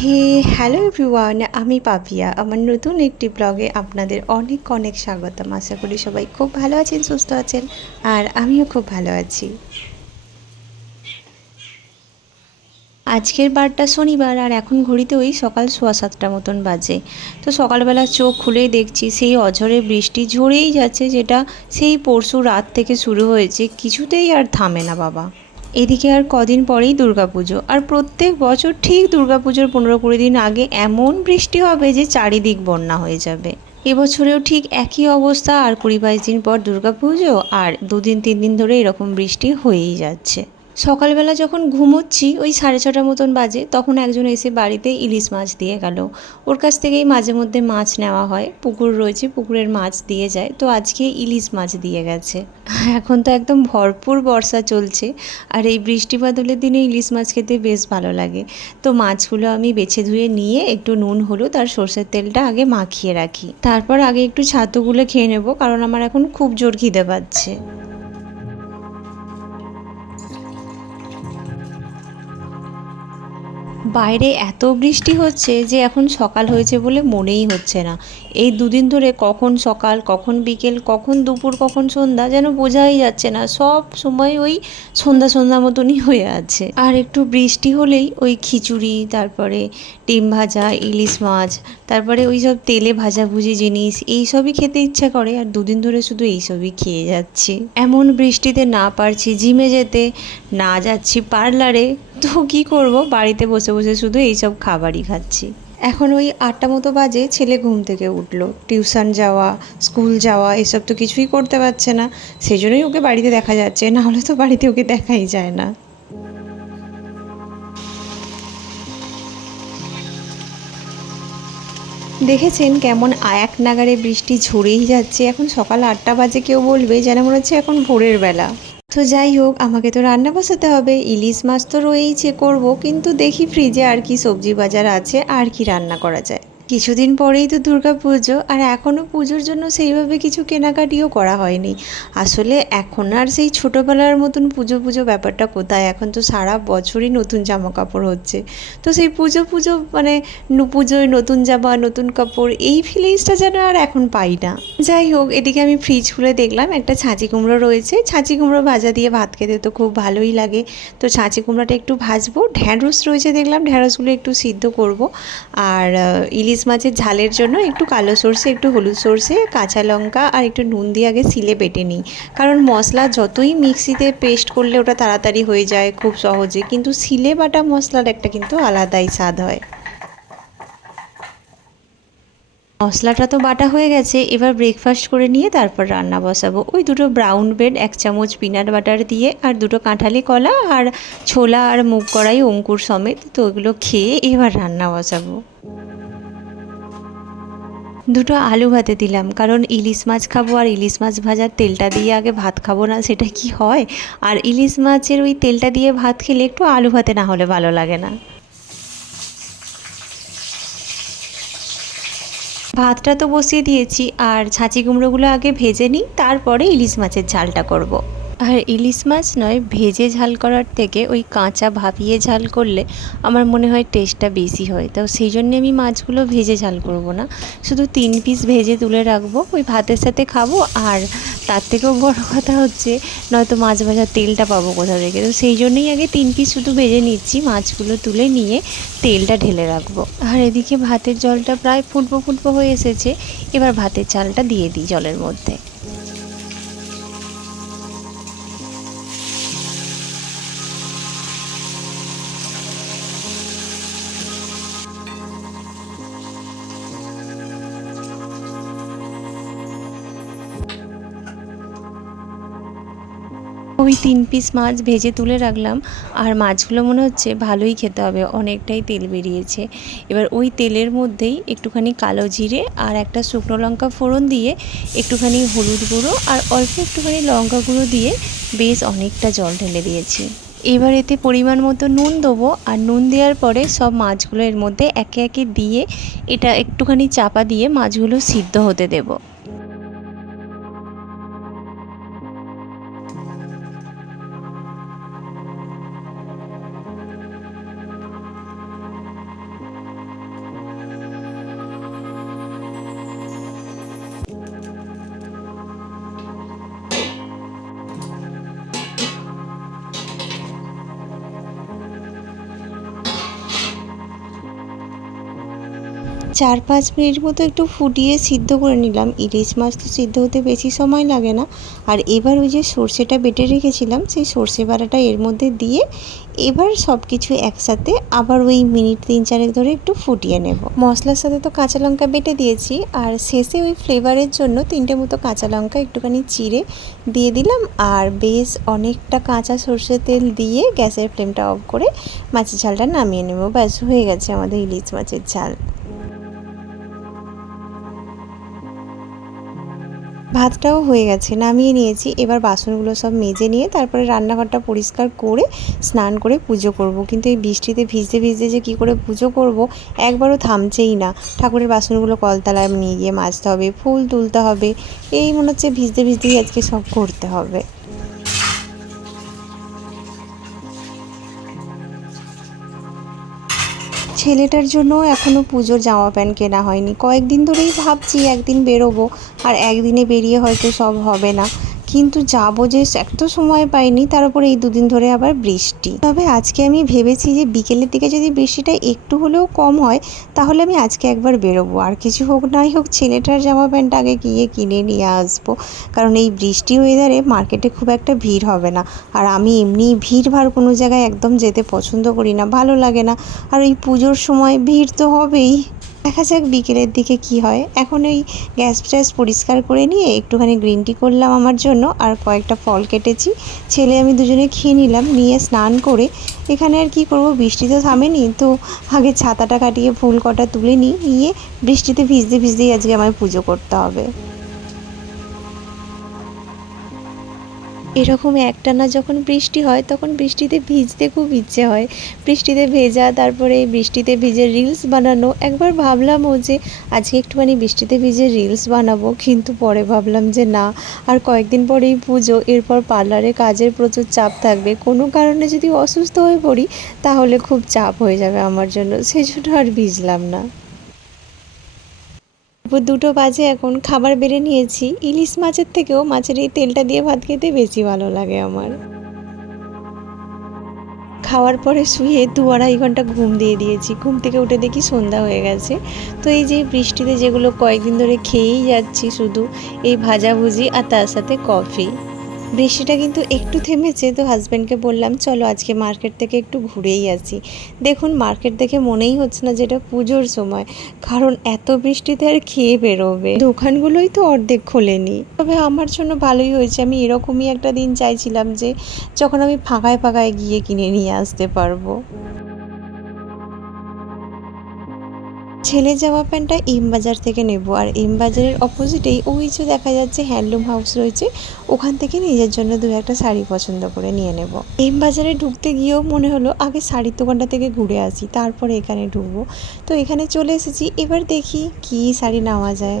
হে, hello everyone, আমি পাপিয়া। আমার নতুন একটি ব্লগে আপনাদের অনেক অনেক স্বাগতম। আশা করি সবাই খুব ভালো আছেন, সুস্থ আছেন, আর আমিও খুব ভালো আছি। আজকের বারটা শনিবার, আর এখন ঘড়িতে ওই সকাল সোয়া সাতটা মতন বাজে। তো সকালবেলা চোখ খুলেই দেখছি, সেই অঝরে বৃষ্টি ঝরেই যাচ্ছে, যেটা সেই পরশু রাত থেকে শুরু হয়েছে। কিছুতেই আর থামে না, বাবা। এদিকে আর কদিন পরেই দুর্গাপুজো। আর প্রত্যেক বছর ঠিক দুর্গাপুজোর পনেরো কুড়ি দিন আগে এমন বৃষ্টি হবে যে চারিদিক বন্যা হয়ে যাবে। এবছরেও ঠিক একই অবস্থা, আর কুড়ি বাইশ দিন পর দুর্গাপুজো, আর দুদিন তিন দিন ধরে এরকম বৃষ্টি হয়েই যাচ্ছে। সকালবেলা যখন ঘুমোচ্ছি, ওই সাড়ে ছটা মতন বাজে, তখন একজন এসে বাড়িতে ইলিশ মাছ দিয়ে গেল। ওর কাছ থেকেই মাঝে মধ্যে মাছ নেওয়া হয়। পুকুর রয়েছে, পুকুরের মাছ দিয়ে যায়। তো আজকে ইলিশ মাছ দিয়ে গেছে। এখন তো একদম ভরপুর বর্ষা চলছে। আর এই বৃষ্টি বাদলের দিনে ইলিশ মাছ খেতে বেশ ভালো লাগে। তো মাছগুলো আমি বেছে ধুয়ে নিয়ে একটু নুন, হলুদ আর সর্ষের তেলটা আগে মাখিয়ে রাখি। তারপর আগে একটু ছাতুগুলো খেয়ে নেব, কারণ আমার এখন খুব জোর খিদে পাচ্ছে। বাইরে এত বৃষ্টি হচ্ছে যে এখন সকাল হয়েছে বলে মনেই হচ্ছে না। এই দুদিন ধরে কখন সকাল, কখন বিকেল, কখন দুপুর, কখন সন্ধ্যা যেন বোঝাই যাচ্ছে না। সব সময় ওই সন্ধ্যা সন্ধ্যা মতনই হয়ে আছে। আর একটু বৃষ্টি হলেই ওই খিচুড়ি, তারপরে ডিম ভাজা, ইলিশ মাছ, তারপরে ওই সব তেলে ভাজাভুজি জিনিস, এই সবই খেতে ইচ্ছা করে। আর দুদিন ধরে শুধু এই সবই খেয়ে যাচ্ছি। এমন বৃষ্টিতে না পারছি, জিমে যেতে না যাচ্ছি, পার্লারে তো কি করব? বাড়িতে বসে বসে শুধু এইসব খাবারই খাচ্ছি। এখন ওই আটটা মতো বাজে, ছেলে ঘুম থেকে উঠল। টিউশন যাওয়া, স্কুল যাওয়া, এসব তো কিছুই করতে পারছে না। সেই জন্যই ওকে বাড়িতে দেখা যাচ্ছে, না হলে তো বাড়িতে ওকে দেখাই যায় না। দেখেছেন কেমন আয়াক নাগারে বৃষ্টি ঝরেই যাচ্ছে। এখন সকাল আটটা বাজে কেউ বলবে, যেন মনে হচ্ছে এখন ভোরের বেলা। তো যাই হোক, আমাকে তো রান্না বসাতে হবে। ইলিশ মাছ তো রয়েইছে, করব। কিন্তু দেখি ফ্রিজে আর কি সবজি বাজার আছে, আর কি রান্না করা যায়। কিছুদিন পরেই তো দুর্গা পুজো আর এখনও পুজোর জন্য সেইভাবে কিছু কেনাকাটিও করা হয়নি। আসলে এখন আর সেই ছোটোবেলার মতন পুজো পুজো ব্যাপারটা কোথায়? এখন তো সারা বছরই নতুন জামা কাপড় হচ্ছে। তো সেই পুজো পুজো মানে পুজোয় নতুন জামা নতুন কাপড় এই ফিলিংসটা যেন আর এখন পাই না। যাই হোক এদিকে আমি ফ্রিজ খুলে দেখলাম একটা ছাঁচি কুমড়ো রয়েছে। ছাঁচি কুমড়ো ভাজা দিয়ে ভাত খেতে তো খুব ভালোই লাগে। তো ছাঁচি কুমড়োটা একটু ভাজবো। ঢ্যাঁড়স রয়েছে দেখলাম ঢ্যাঁড়সগুলো একটু সিদ্ধ করব। আর আহ, ইলিশ মাছের ঝালের জন্য একটু কালো সর্ষে, একটু হলুদ সর্ষে, কাঁচা লঙ্কা আর একটু নুন দিয়ে আগে সিলে বেটে নিই। কারণ মশলা যতই মিক্সিতে পেস্ট করলে ওটা তাড়াতাড়ি হয়ে যায় খুব সহজে, কিন্তু সিলে বাটা মশলার একটা কিন্তু আলাদাই স্বাদ হয়। মশলাটা তো বাটা হয়ে গেছে, এবার ব্রেকফাস্ট করে নিয়ে তারপর রান্না বসাবো। ওই দুটো ব্রাউন ব্রেড এক চামচ পিনাট বাটার দিয়ে আর দুটো কাঁঠালি কলা আর ছোলা আর মুগ কড়াই, অঙ্কুর সমেত, তো ওগুলো খেয়ে এবার রান্না বসাবো। দুটো আলু ভাতে দিলাম, কারণ ইলিশ মাছ খাব আর ইলিশ মাছ ভাজার তেলটা দিয়ে আগে ভাত খাব না, সেটা কি হয় আর ইলিশ মাছের ওই তেলটা দিয়ে ভাত খেলে একটু আলু ভাতে না হলে ভালো লাগে না ভাতটা তো বসিয়ে দিয়েছি, আর ছাঁচি কুমড়োগুলো আগে ভেজে নিই, তারপরে ইলিশ মাছের ঝালটা করব। আর ইলিশ মাছ নয়, ভেজে ঝাল করার থেকে ওই কাঁচা ভাপিয়ে ঝাল করলে আমার মনে হয় টেস্টটা বেশি হয়। তো সেই জন্যে আমি মাছগুলো ভেজে ঝাল করব না। শুধু তিন পিস ভেজে তুলে রাখব, ওই ভাতের সাথে খাব আর তার থেকেও বড় কথা হচ্ছে, নয়তো মাছ ভাজার তেলটা পাবো কোথা থেকে? তো সেই জন্যেই আগে তিন পিস শুধু ভেজে নিচ্ছি, মাছগুলো তুলে নিয়ে তেলটা ঢেলে রাখব। আর এদিকে ভাতের জলটা প্রায় ফুটবো ফুটবো হয়ে এসেছে, এবার ভাতের চালটা দিয়ে দিই জলের মধ্যে। ওই তিন পিস মাছ ভেজে তুলে রাখলাম। আর মাছগুলো মনে হচ্ছে ভালোই খেতে হবে, অনেকটাই তেল বেরিয়েছে। এবার ওই তেলের মধ্যেই একটুখানি কালো জিরে আর একটা শুকনো লঙ্কা ফোড়ন দিয়ে একটুখানি হলুদ গুঁড়ো আর অল্প একটুখানি লঙ্কা গুঁড়ো দিয়ে বেশ অনেকটা জল ঢেলে দিয়েছি। এবার এতে পরিমাণ মতো নুন দেবো আর নুন দেওয়ার পরে সব মাছগুলো এর মধ্যে একে একে দিয়ে এটা একটুখানি চাপা দিয়ে মাছগুলো সিদ্ধ হতে দেবো। চার পাঁচ মিনিট মতো একটু ফুটিয়ে সিদ্ধ করে নিলাম। ইলিশ মাছ তো সিদ্ধ হতে বেশি সময় লাগে না। আর এবার ওই যে সর্ষেটা বেটে রেখেছিলাম, সেই সর্ষে বাটাটা এর মধ্যে দিয়ে এবার সব কিছু একসাথে আবার ওই মিনিট তিন চারেক ধরে একটু ফুটিয়ে নেব। মশলার সাথে তো কাঁচা লঙ্কা বেটে দিয়েছি। আর শেষে ওই ফ্লেভারের জন্য তিনটে মতো কাঁচা লঙ্কা একটুখানি চিড়ে দিয়ে দিলাম। আর বেশ অনেকটা কাঁচা সর্ষের তেল দিয়ে গ্যাসের ফ্লেমটা অফ করে মাছের ঝালটা নামিয়ে নেব। ব্যাস, হয়ে গেছে আমাদের ইলিশ মাছের ঝাল। ভাতটাও হয়ে গেছে, নামিয়ে নিয়েছি। এবার বাসনগুলো সব মেজে নিয়ে তারপরে রান্নাঘরটা পরিষ্কার করে স্নান করে পুজো করব। কিন্তু এই বৃষ্টিতে ভিজতে ভিজতে যে কি করে পুজো করব একবারও থামছেই না। ঠাকুরের বাসনগুলো কলতলায় নিয়ে গিয়ে মাজতে হবে, ফুল তুলতে হবে। এই মনে হচ্ছে ভিজতে ভিজতেই আজকে সব করতে হবে। ছেলেটার জন্য এখনও পুজোর জামা প্যান্ট কেনা হয়নি। কয়েকদিন ধরেই ভাবছি একদিন বেরোবো, আর একদিনে বেরিয়ে হয়তো সব হবে না। কিন্তু যাব যে এত সময় পাইনি, তার উপরে এই দুদিন ধরে আবার বৃষ্টি। তবে আজকে আমি ভেবেছি যে বিকেলের দিকে যদি বৃষ্টিটা একটু হলেও কম হয়, তাহলে আমি আজকে একবার বেরোবো। আর কিছু হোক নাই হোক, ছেলেটার জামা প্যান্ট আগে গিয়ে কিনে নিয়ে আসব। কারণ এই বৃষ্টি ওয়েদারে মার্কেটে খুব একটা ভিড় হবে না। আর আমি এমনি ভিড় ভাড় কোনো জায়গায় একদম যেতে পছন্দ করি না, ভালো লাগে না। আর ওই পুজোর সময় ভিড় তো হবেই। দেখা যাক বিকেলের দিকে কি হয়। এখন ওই গ্যাস ট্যাস পরিষ্কার করে নিয়ে একটুখানি গ্রিন টি করলাম আমার জন্য আর কয়েকটা ফল কেটেছি। ছেলে আমি দুজনে খেয়ে নিলাম, নিয়ে স্নান করে এখানে আর কি করব, বৃষ্টি তো থামেনি তো আগে ছাতাটা কাটিয়ে ফুল কটা তুলে নিই, নিয়ে বৃষ্টিতে ভিজতে ভিজতেই আজকে আমায় পুজো করতে হবে। এরকম একটানা যখন বৃষ্টি হয় তখন বৃষ্টিতে ভিজতে খুব ইচ্ছে হয়। বৃষ্টিতে ভেজা, তারপরে বৃষ্টিতে ভিজে রিলস বানানো। একবার ভাবলামও যে, আজকে একটুখানি বৃষ্টিতে ভিজে রিলস বানাবো, কিন্তু পরে ভাবলাম যে না, আর কয়েকদিন পরেই পুজো, এরপর পার্লারে কাজের প্রচুর চাপ থাকবে। কোনো কারণে যদি অসুস্থ হয়ে পড়ি, তাহলে খুব চাপ হয়ে যাবে আমার জন্য, সেজন্য আর ভিজলাম না। দুপুর দুটো বাজে এখন, খাবার বেড়ে নিয়েছি। ইলিশ মাছের থেকেও মাছের এই তেলটা দিয়ে ভাত খেতে বেশি ভালো লাগে আমার। খাওয়ার পরে শুয়ে দু আড়াই ঘণ্টা ঘুম দিয়ে দিয়েছি। ঘুম থেকে উঠে দেখি সন্ধ্যা হয়ে গেছে। তো এই যে বৃষ্টিতে যেগুলো কয়েকদিন ধরে খেয়েই যাচ্ছি শুধু, এই ভাজাভুজি আর তার সাথে কফি। বৃষ্টিটা কিন্তু একটু থেমেছে, তো হাজব্যান্ডকে বললাম, চলো আজকে মার্কেট থেকে একটু ঘুরেই আসি। দেখুন মার্কেট দেখে মনেই হচ্ছে না যেটা পুজোর সময়, কারণ এত বৃষ্টিতে আর খেয়ে বেরোবে? দোকানগুলোই তো অর্ধেক খোলেনি। তবে আমার জন্য ভালোই হয়েছে। আমি এরকমই একটা দিন চাইছিলাম যে, যখন আমি ফাঁকায় ফাঁকায় গিয়ে কিনে নিয়ে আসতে পারব। ছেলের জামা প্যান্টটা এম বাজার থেকে নেব। আর এম বাজারের অপোজিটেই ওই যে দেখা যাচ্ছে হ্যান্ডলুম হাউস রয়েছে, ওখান থেকে নিজের জন্য দু একটা শাড়ি পছন্দ করে নিয়ে নেব। এম বাজারে ঢুকতে গিয়েও মনে হলো, আগে শাড়ির দোকানটা থেকে ঘুরে আসি, তারপরে এখানে ঢুকবো। তো এখানে চলে এসেছি, এবার দেখি কি শাড়ি নেওয়া যায়।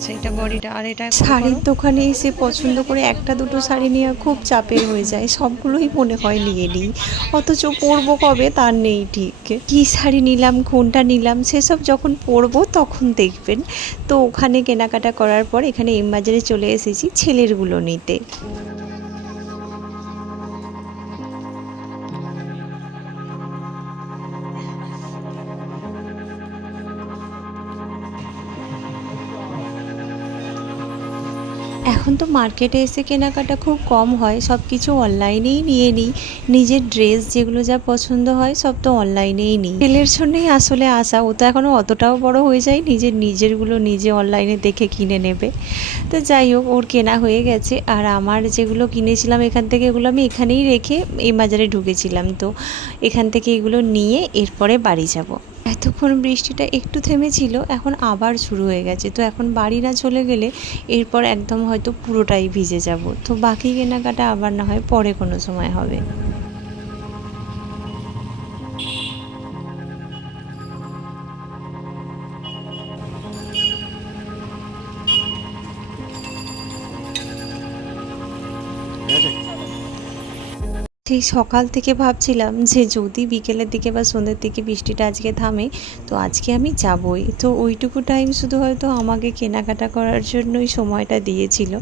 আচ্ছা এটা বডিটা আর এটা শাড়ির দোকানে এসে পছন্দ করে একটা দুটো শাড়ি নেওয়া খুব চাপের হয়ে যায় সবগুলোই মনে হয় নিয়ে নিই। অথচ পরবো কবে তার নেই ঠিক। কী শাড়ি নিলাম কোনটা নিলাম সেসব যখন পরবো তখন দেখবেন। তো ওখানে কেনাকাটা করার পর এখানে এম বাজারে চলে এসেছি ছেলেরগুলো নিতে। এখন তো মার্কেটে এসে কেনাকাটা খুব কম হয় সব কিছু অনলাইনেই নিয়ে নিই। নিজের ড্রেস যেগুলো যা পছন্দ হয়, সব তো অনলাইনেই নিই। ছেলের জন্যই আসলে আসা, ও তো এখনও অতটাও বড় হয়ে যায়, নিজের নিজেরগুলো নিজে অনলাইনে দেখে কিনে নেবে। তো যাই হোক, ওর কেনা হয়ে গেছে, আর আমার যেগুলো কিনেছিলাম এখান থেকে এগুলো আমি এখানেই রেখে এই বাজারে ঢুকেছিলাম। তো এখান থেকে এগুলো নিয়ে এরপরে বাড়ি যাব। এতক্ষণ বৃষ্টিটা একটু থেমেছিল, এখন আবার শুরু হয়ে গেছে। তো এখন বাড়ি না চলে গেলে এরপর একদম হয়তো পুরোটাই ভিজে যাব। তো বাকি কেনাকাটা আবার না হয় পরে কোনো সময় হবে। সেই সকাল থেকে ভাবছিলাম যে যদি বিকেলের দিকে বা সন্ধ্যের দিকে বৃষ্টিটা আজকে থামে, তো আজকে আমি যাবই। তো ওইটুকু টাইম শুধু হয়তো আমাকে কেনাকাটা করার জন্যই সময়টা দিয়েছিল।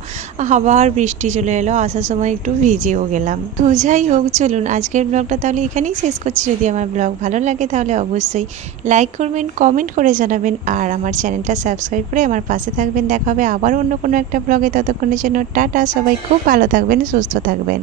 আবার বৃষ্টি চলে এলো, আসার সময় একটু ভিজেও গেলাম। তো যাই হোক, চলুন আজকের ব্লগটা তাহলে এখানেই শেষ করছি। যদি আমার ব্লগ ভালো লাগে তাহলে অবশ্যই লাইক করবেন কমেন্ট করে জানাবেন, আর আমার চ্যানেলটা সাবস্ক্রাইব করে আমার পাশে থাকবেন। দেখা হবে আবার অন্য কোনো একটা ব্লগে ততক্ষণের জন্য টাটা, সবাই খুব ভালো থাকবেন, সুস্থ থাকবেন।